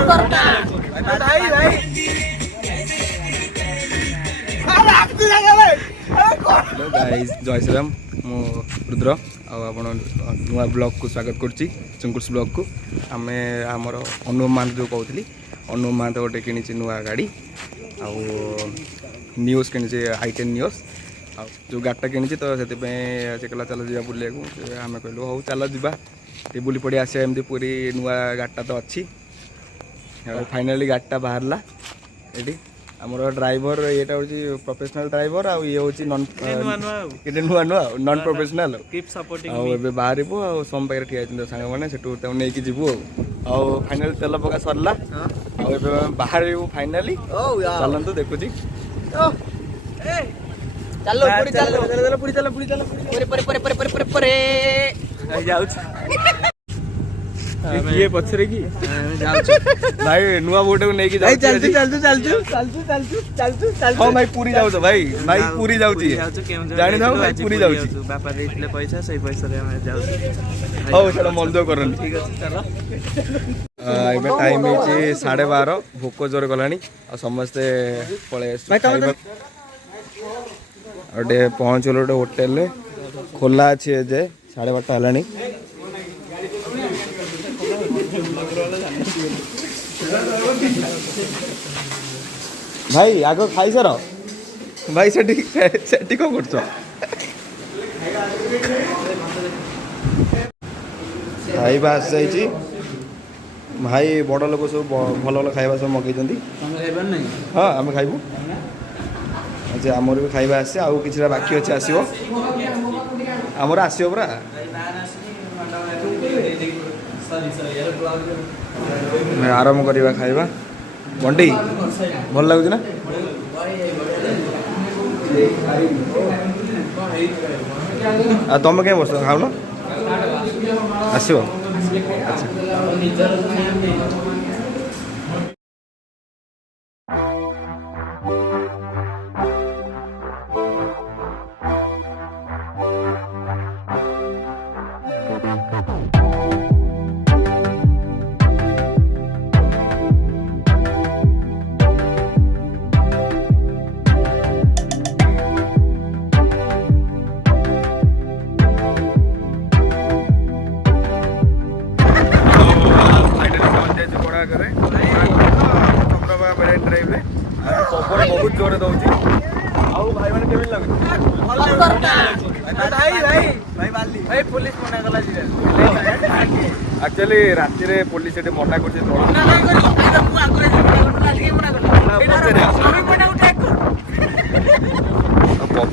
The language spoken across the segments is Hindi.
हेलो गाइस जय श्रीराम मु रुद्र आपण नुआ ब्लॉग को स्वागत करछि चुंकुर्स ब्लॉग को आमे हमर अनुप मान जो कहउतली अनुप मान गोटे किनिछि नुआ गाड़ी आ न्यूज किनिछि i10 न्यूज आ जो गाटा किनिछि तो सेति पे से कला चलो जिया बुलिया को आमे कहलु हो चलो जिबा ते बुली पड़ी आसे एमदी पूरी नुआ गाटा तो अछि फाइनली गाटा बाहरला एडी हमर ड्राइवर येटा होची प्रोफेशनल ड्राइवर आ ये होची नॉन नुआ non professional keep supporting me आ बाहरिबो आ सम पाकर ठिया छिन संग माने सेटू त नै की जिबो आ फाइनल तेल पका सरला आ एबे बाहरिबो फाइनली चलन तो देखु छी ए चलो पूरी चलो पूरी परे जाउ ये पछरे की भाई नुआ बोटे को नेकी जाउ चल हां भाई पूरी जाउ तो भाई पूरी जाउ छी जानि थाउ भाई पूरी जाउ छी बापा देइले पैसा सही पैसा रे हम जाउ छी हो चलो मन दो करन ठीक अछि चलो एबे टाइम हे 12:30 भोको जोर गलानी आ समस्त पळे खाइबा अडे पहुंचलो होटल रे खोला अछि जे 12:30 हलानी भाई आगो खाई सर भाई सेठी को करछ भाई बास जाई छी भाई बड़ लोक सब भल भल खाइबा सब मगै जंदी हम खाइबा नै हां हम खाइबू अच्छा हमर भी खाइबा आसे आ किछरा बाकी अछि आसीबो हमर आसीबो बरा मैं आराम करवा खाइबा बंटी भल लगुच ना आ तुम क्या बस खाऊ न आसो बहुत जोर दौची आउ भाई माने केमिन लागु भाई पुलिस मना गला जी एक्चुअली राती रे पुलिस एटे मना करछे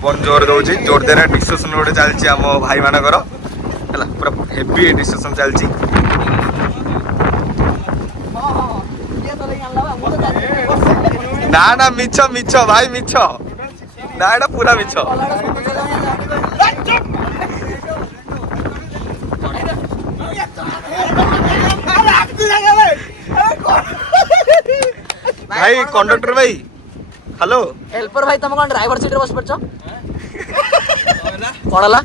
पवन जोर दौची जोर देना डिस्कशन गोटे चलची आम भाई मानकर हला पूरा हेवी डिस्कशन चलची ना ना मिछ मिछ भाई मिछ ना एटा पूरा मिछ भाई कंडक्टर भाई हेलो हेल्पर भाई तुम कौन ड्राइवर सीट रे बस पड़छ कोनला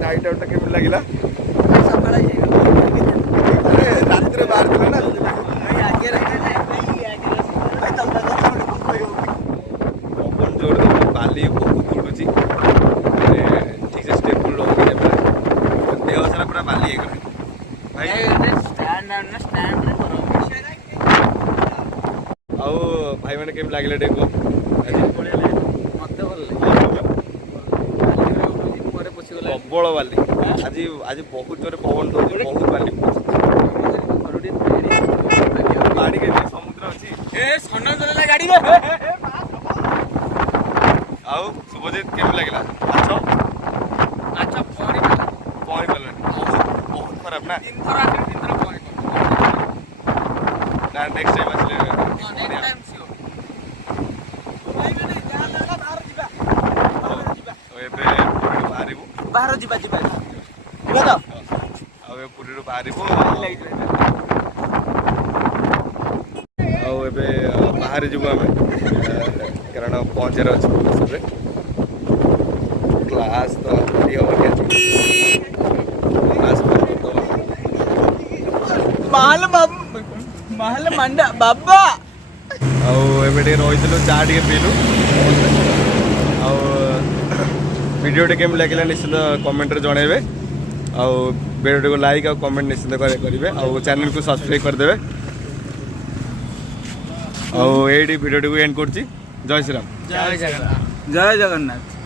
नाइट आउट केमिन लागिला अरे रात रे बाहर दिला ना भाई आगे रही भाई तुम ओपन जोर दे बाली बहुत उड़ुची अरे ठीक से स्टेबल लो के देह सारा पूरा बाली एक भाई स्टैंड ना स्टैंड रे करो आओ भाई माने केम लागिला देखो आज पड़े ले मते बोल प्रबल बाली आज आज बहुत जोर पवन दो बहुत बाली गाड़ी के समुद्र अछि ए सन्न चलेला गाड़ी रे आउ शुभजीत केम लागला अच्छा ना ना नेक्स्ट टाइम आसले बाहर जीवा जीवा जीवा तो पुरी बाहर आबे बाहर जीव आम कारण पहुँचार अच्छे भुवनेश्वर क्लास तो महल महल मंडा बाबा आबे रही चा टे पीलु वीडियो केम लगे निश्चित कमेंट रे जनइबे वीडियो को लाइक और कमेंट निश्चित करेंगे और चैनल को सब्सक्राइब करदे और ये वीडियो को एंड कर जय श्री राम जय जगन्नाथ।